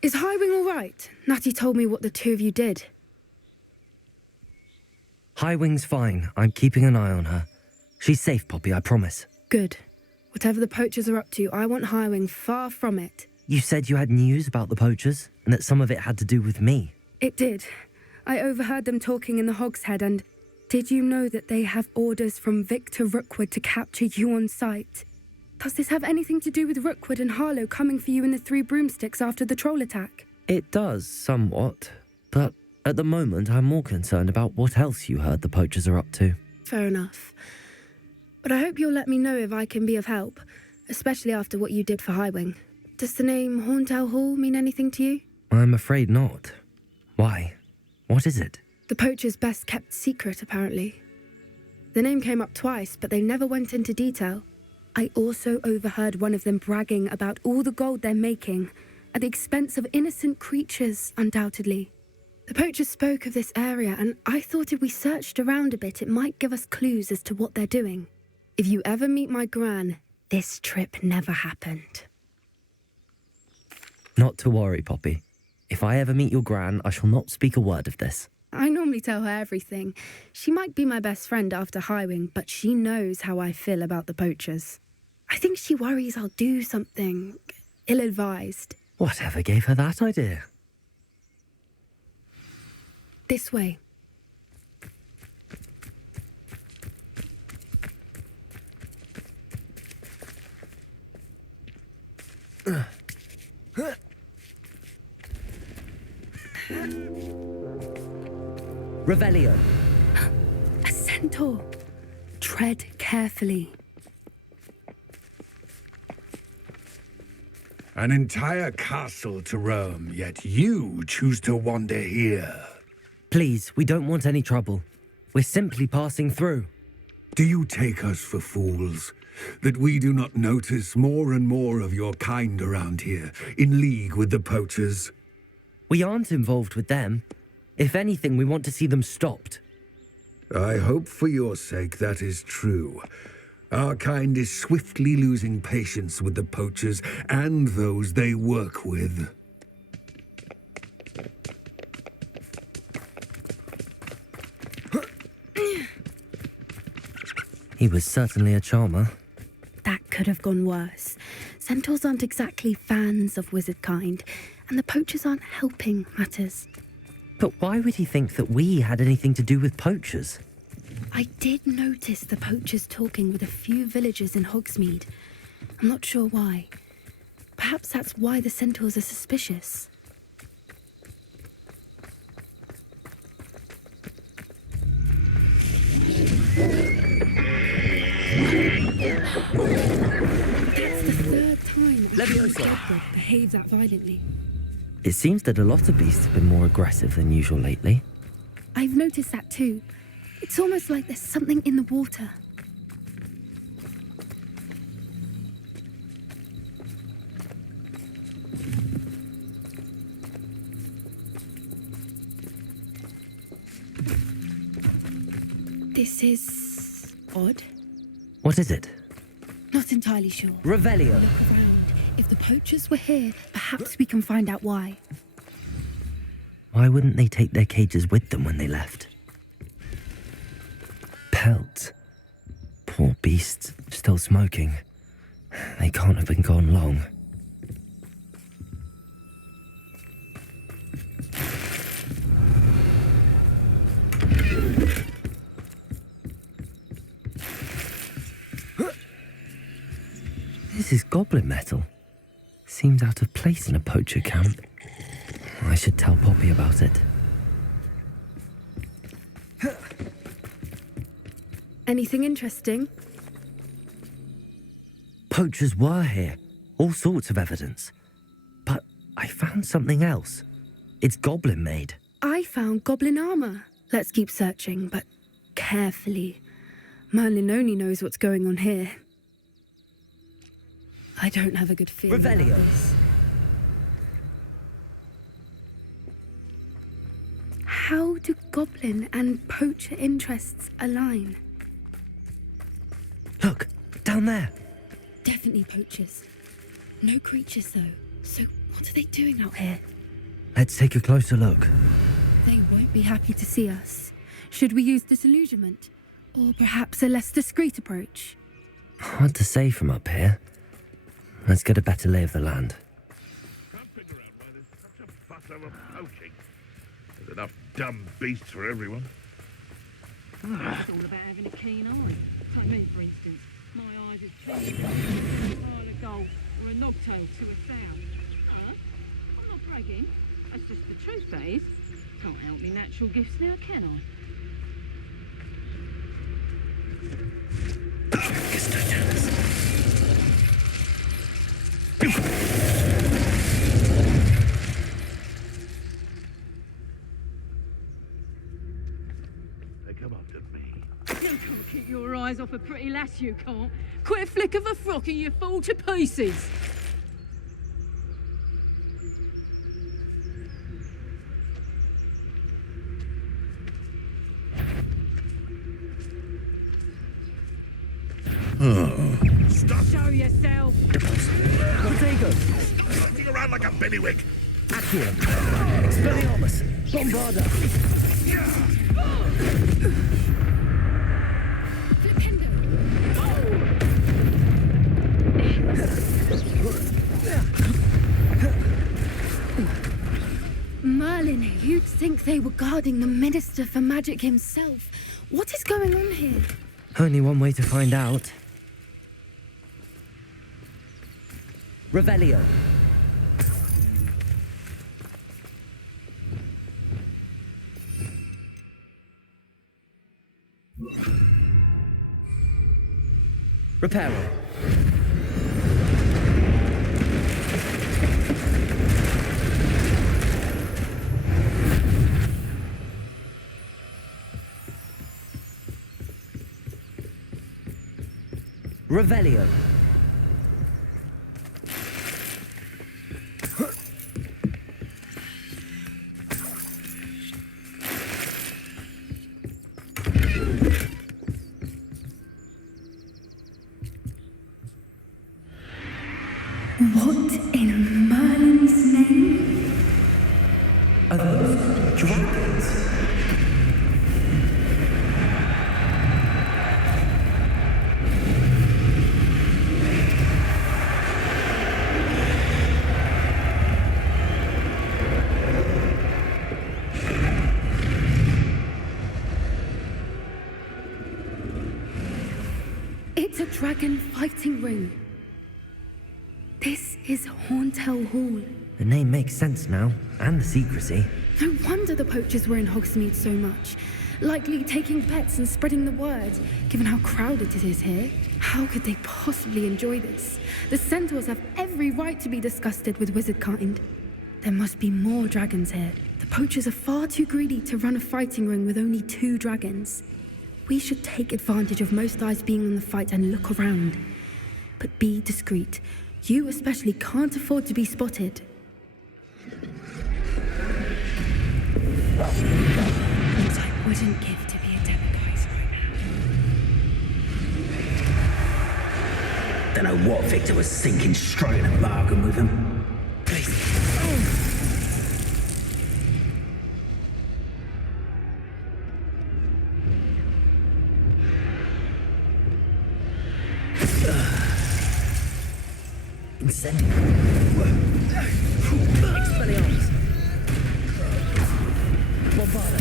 Is Highwing all right? Natty told me what the two of you did. Highwing's fine. I'm keeping an eye on her. She's safe, Poppy, I promise. Good. Whatever the poachers are up to, I want Highwing far from it. You said you had news about the poachers, and that some of it had to do with me. It did. I overheard them talking in the Hogshead, and did you know that they have orders from Victor Rookwood to capture you on sight? Does this have anything to do with Rookwood and Harlow coming for you in the Three Broomsticks after the troll attack? It does, somewhat. But at the moment, I'm more concerned about what else you heard the poachers are up to. Fair enough. But I hope you'll let me know if I can be of help, especially after what you did for Highwing. Does the name Horntail Hall mean anything to you? I'm afraid not. Why? What is it? The poachers' best-kept secret, apparently. The name came up twice, but they never went into detail. I also overheard one of them bragging about all the gold they're making, at the expense of innocent creatures, undoubtedly. The poachers spoke of this area, and I thought if we searched around a bit, it might give us clues as to what they're doing. If you ever meet my gran, this trip never happened. Not to worry, Poppy. If I ever meet your gran, I shall not speak a word of this. I normally tell her everything. She might be my best friend after Highwing, but she knows how I feel about the poachers. I think she worries I'll do something ill-advised. Whatever gave her that idea? This way. Revelio. A centaur. Tread carefully. An entire castle to roam, yet you choose to wander here. Please, we don't want any trouble. We're simply passing through. Do you take us for fools? That we do not notice more and more of your kind around here, in league with the poachers? We aren't involved with them. If anything, we want to see them stopped. I hope for your sake that is true. Our kind is swiftly losing patience with the poachers and those they work with. He was certainly a charmer. That could have gone worse. Centaurs aren't exactly fans of wizard kind, and the poachers aren't helping matters. But why would he think that we had anything to do with poachers? I did notice the poachers talking with a few villagers in Hogsmeade. I'm not sure why. Perhaps that's why the centaurs are suspicious. That's the third time I've seen Hogwarts behave that violently. It seems that a lot of beasts have been more aggressive than usual lately. I've noticed that too. It's almost like there's something in the water. This is odd. What is it? Not entirely sure. Revelio. Look around. If the poachers were here, perhaps we can find out why. Why wouldn't they take their cages with them when they left? Pelts. Poor beasts, still smoking. They can't have been gone long. This is goblin metal. Seems out of place in a poacher camp. I should tell Poppy about it. Anything interesting? Poachers were here. All sorts of evidence. But I found something else. It's goblin made. I found goblin armor. Let's keep searching, but carefully. Merlin only knows what's going on here. I don't have a good feeling about Revelio. this. How do goblin and poacher interests align? Look, down there. Definitely poachers. No creatures, though. So what are they doing out here? Let's take a closer look. They won't be happy to see us. Should we use disillusionment? Or perhaps a less discreet approach? Hard to say from up here. Let's get a better lay of the land. Can't figure out why there's such a fuss over poaching. There's enough dumb beasts for everyone. It's all about having a keen eye. Take me, for instance. My eyes are keen. A pile of gold or a nogtail to a sow. I'm not bragging. That's just the truth, that is. Can't help me natural gifts now, can I? They come after me. You can't keep your eyes off a pretty lass, you can't. Quit a flick of a frock and you fall to pieces. Stop! Show yourself. Diagon! Stop running around like a bellywig! Accio! Expelliarmus! Bombarda! Merlin, you'd think they were guarding the Minister for Magic himself. What is going on here? Only one way to find out. Revelio. Reparo. Revelio. What in Merlin's name? Are those dragons? It's a dragon fighting ring. This is Hauntel Hall. The name makes sense now, and the secrecy. No wonder the poachers were in Hogsmeade so much. Likely taking bets and spreading the word, given how crowded it is here. How could they possibly enjoy this? The centaurs have every right to be disgusted with wizardkind. There must be more dragons here. The poachers are far too greedy to run a fighting ring with only 2 dragons. We should take advantage of most eyes being on the fight and look around. But be discreet. You especially can't afford to be spotted. What I wouldn't give to be a demiguise right now. Don't know what Victor was thinking, striking a bargain with him. Incendiary. Expelliarmus. Bombarda.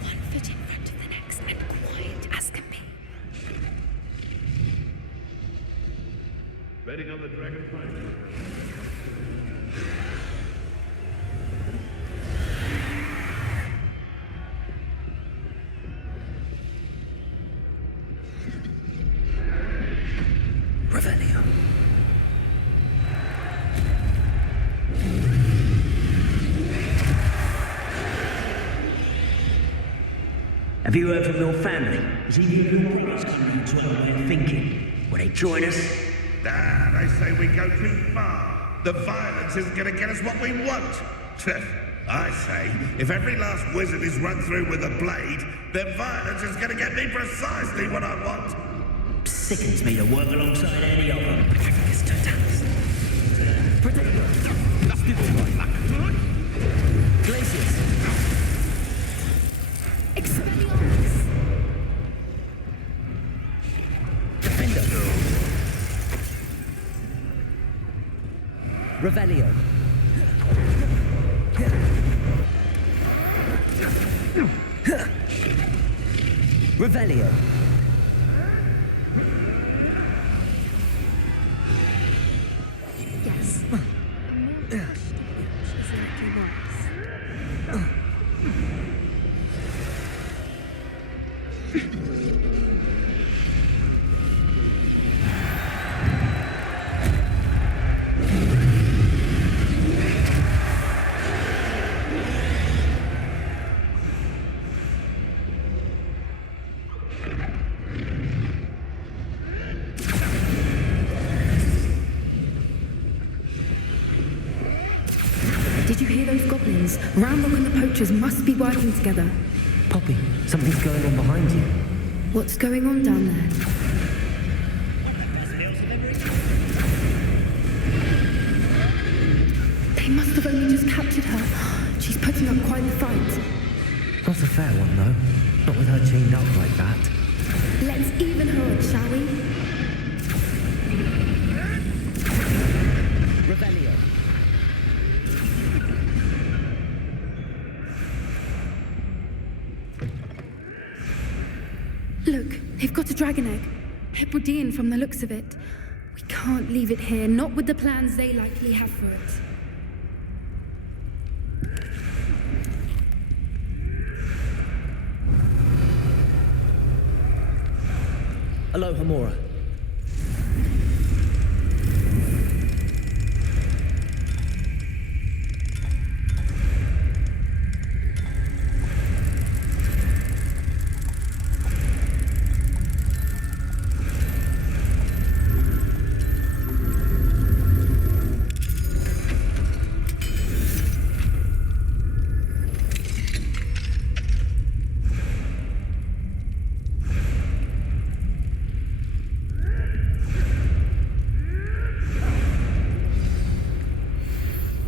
One foot in front of the next and quiet as can be. Betting on the dragon fight. Revelio. Have you heard from your family? Is either of your brothers coming to our way of thinking? Will they join us? They say we go too far. The violence isn't going to get us what we want. I say, if every last wizard is run through with a blade, then violence is going to get me precisely what I want. Sickens me to work alongside any of them. It's Totalis. Glaciers. Expelliarmus! Defender. Revelio. Revelio. Yes. She's like he was. Did you hear those goblins? Rambo and the poachers must be working together. Poppy, something's going on behind you. What's going on down there? They must have only just captured her. She's putting up quite the fight. Not a fair one, though. Not with her chained up like that. Let's even her up, shall we? Revelio. Look, they've got a dragon egg. Hebridean from the looks of it. We can't leave it here, not with the plans they likely have for it. Aloha Mora.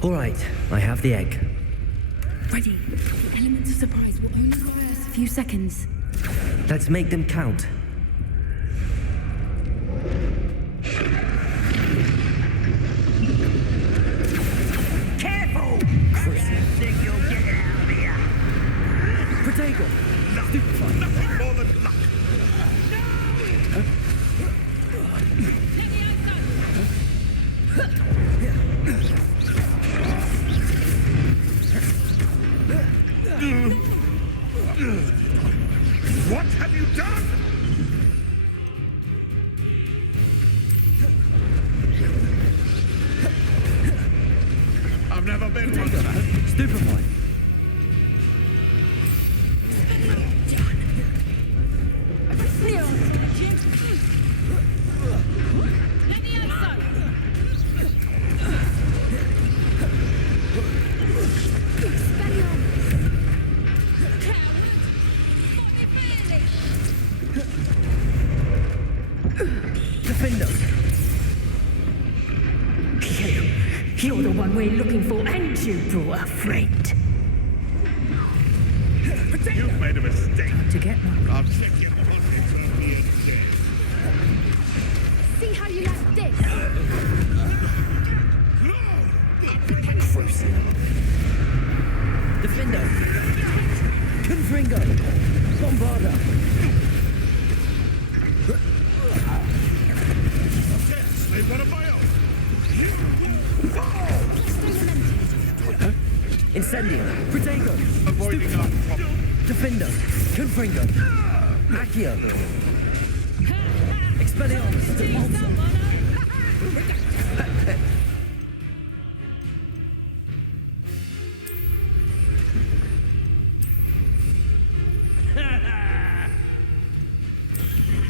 All right, I have the egg. Ready. The element of surprise will only require us a few seconds. Let's make them count. Careful! Think you'll get out of here. Protego! Nothing more than luck. What have you done? I've never been one. Stupefy. Defender. You're the one we're looking for, and you brought a friend. You've made a mistake. To get one. I'm sick of the hundreds of me dead. See how you like this? Defender. Confringo. Bombarda. Yes, they've got a my own. Incendio. Protego. Avoiding our problem. Defender. Confringo. Accio. Expelliarmus. Demolta.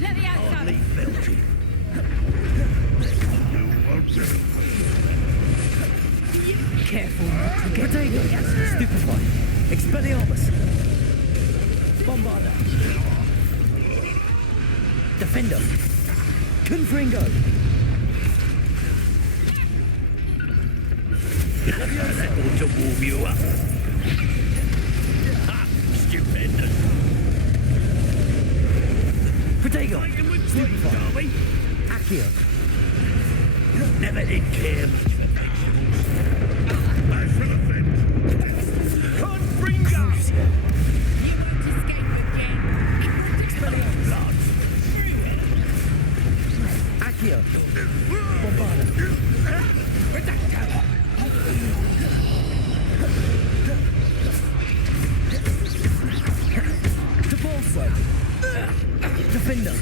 Let me out, son. Hardly felt it. Diagon, Stupefy, Expelliarmus, Bombarda, Defender, Confringo, That ought to warm you up. Stupendous. Diagon, Stupefy, Accio, Never did care much for vegetables. I shall offend. Confringo! You won't escape again. Expelliarmus, Accio, Bombarda, Debalso, Defender,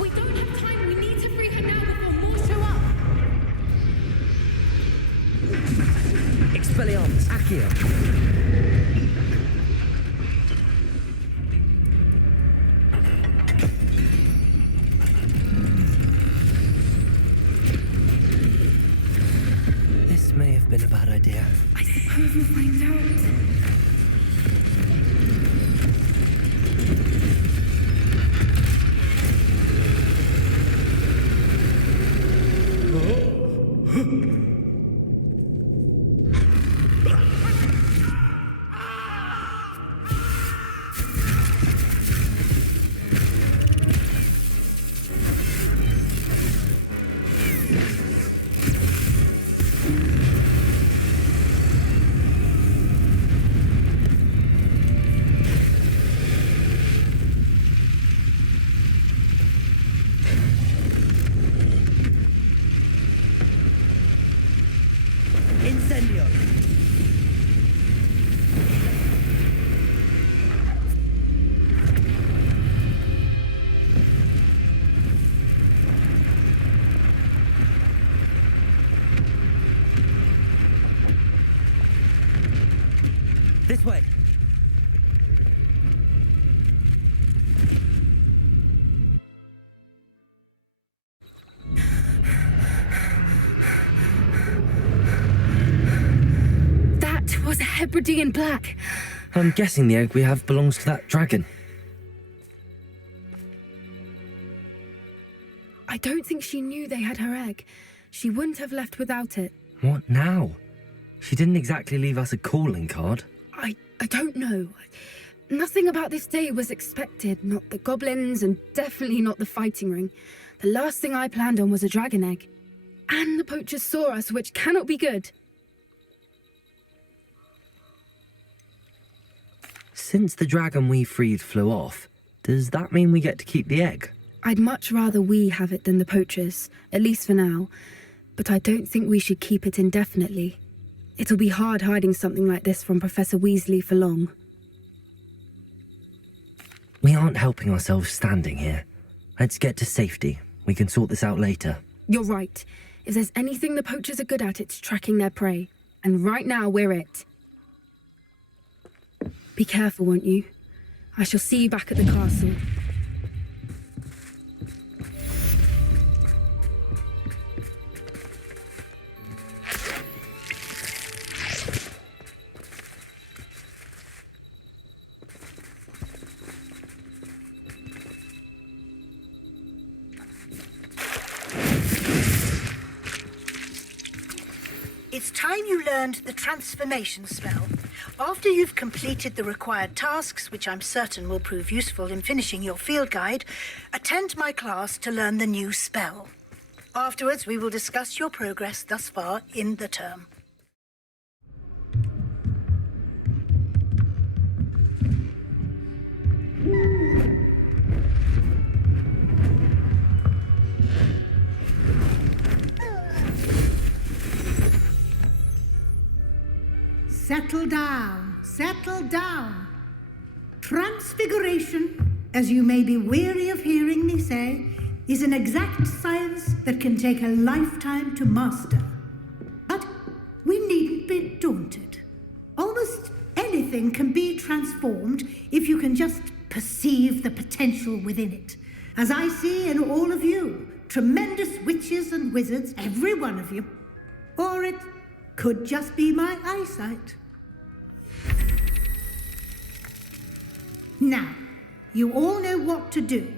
We don't have time. We need to free him now before more show up. Expelliarmus, Accio, This may have been a bad idea. I suppose we'll find out. Incendio, this way. That was a Hebridean black. I'm guessing the egg we have belongs to that dragon. I don't think she knew they had her egg. She wouldn't have left without it. What now? She didn't exactly leave us a calling card. I don't know. Nothing about this day was expected. Not the goblins, and definitely not the fighting ring. The last thing I planned on was a dragon egg. And the poachers saw us, which cannot be good. Since the dragon we freed flew off, does that mean we get to keep the egg? I'd much rather we have it than the poachers, at least for now. But I don't think we should keep it indefinitely. It'll be hard hiding something like this from Professor Weasley for long. We aren't helping ourselves standing here. Let's get to safety. We can sort this out later. You're right. If there's anything the poachers are good at, it's tracking their prey. And right now, we're it. Be careful, won't you? I shall see you back at the castle. It's time you learned the transformation spell. After you've completed the required tasks, which I'm certain will prove useful in finishing your field guide, attend my class to learn the new spell. Afterwards, we will discuss your progress thus far in the term. Settle down, settle down. Transfiguration, as you may be weary of hearing me say, is an exact science that can take a lifetime to master. But we needn't be daunted. Almost anything can be transformed if you can just perceive the potential within it. As I see in all of you, tremendous witches and wizards, every one of you. Or it Could just be my eyesight. Now, you all know what to do.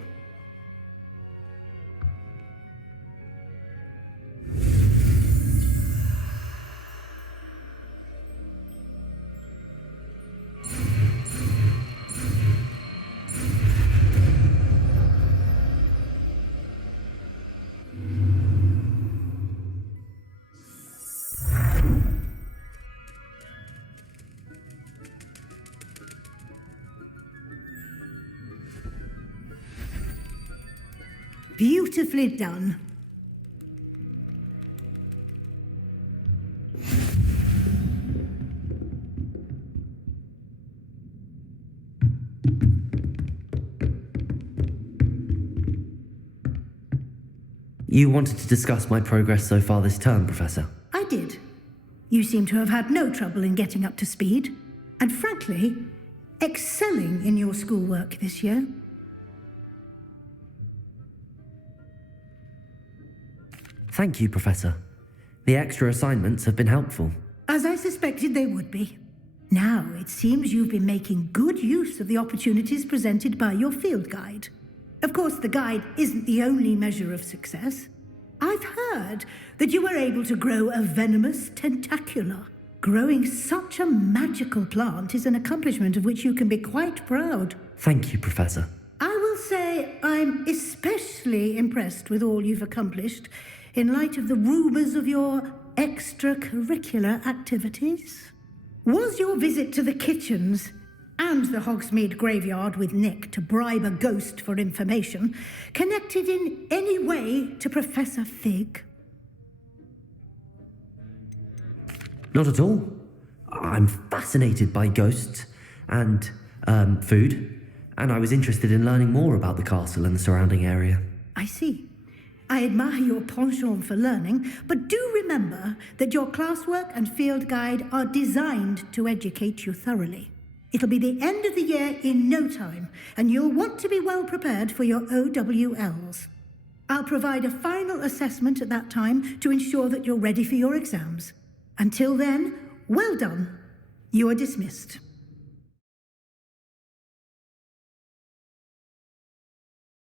Beautifully done. You wanted to discuss my progress so far this term, Professor? I did. You seem to have had no trouble in getting up to speed, and frankly, excelling in your schoolwork this year. Thank you, Professor. The extra assignments have been helpful. As I suspected they would be. Now, it seems you've been making good use of the opportunities presented by your field guide. Of course, the guide isn't the only measure of success. I've heard that you were able to grow a venomous tentacula. Growing such a magical plant is an accomplishment of which you can be quite proud. Thank you, Professor. I will say I'm especially impressed with all you've accomplished in light of the rumours of your extracurricular activities. Was your visit to the kitchens and the Hogsmeade graveyard with Nick to bribe a ghost for information connected in any way to Professor Fig? Not at all. I'm fascinated by ghosts and food, and I was interested in learning more about the castle and the surrounding area. I see. I admire your penchant for learning, but do remember that your classwork and field guide are designed to educate you thoroughly. It'll be the end of the year in no time, and you'll want to be well prepared for your OWLs. I'll provide a final assessment at that time to ensure that you're ready for your exams. Until then, well done. You are dismissed.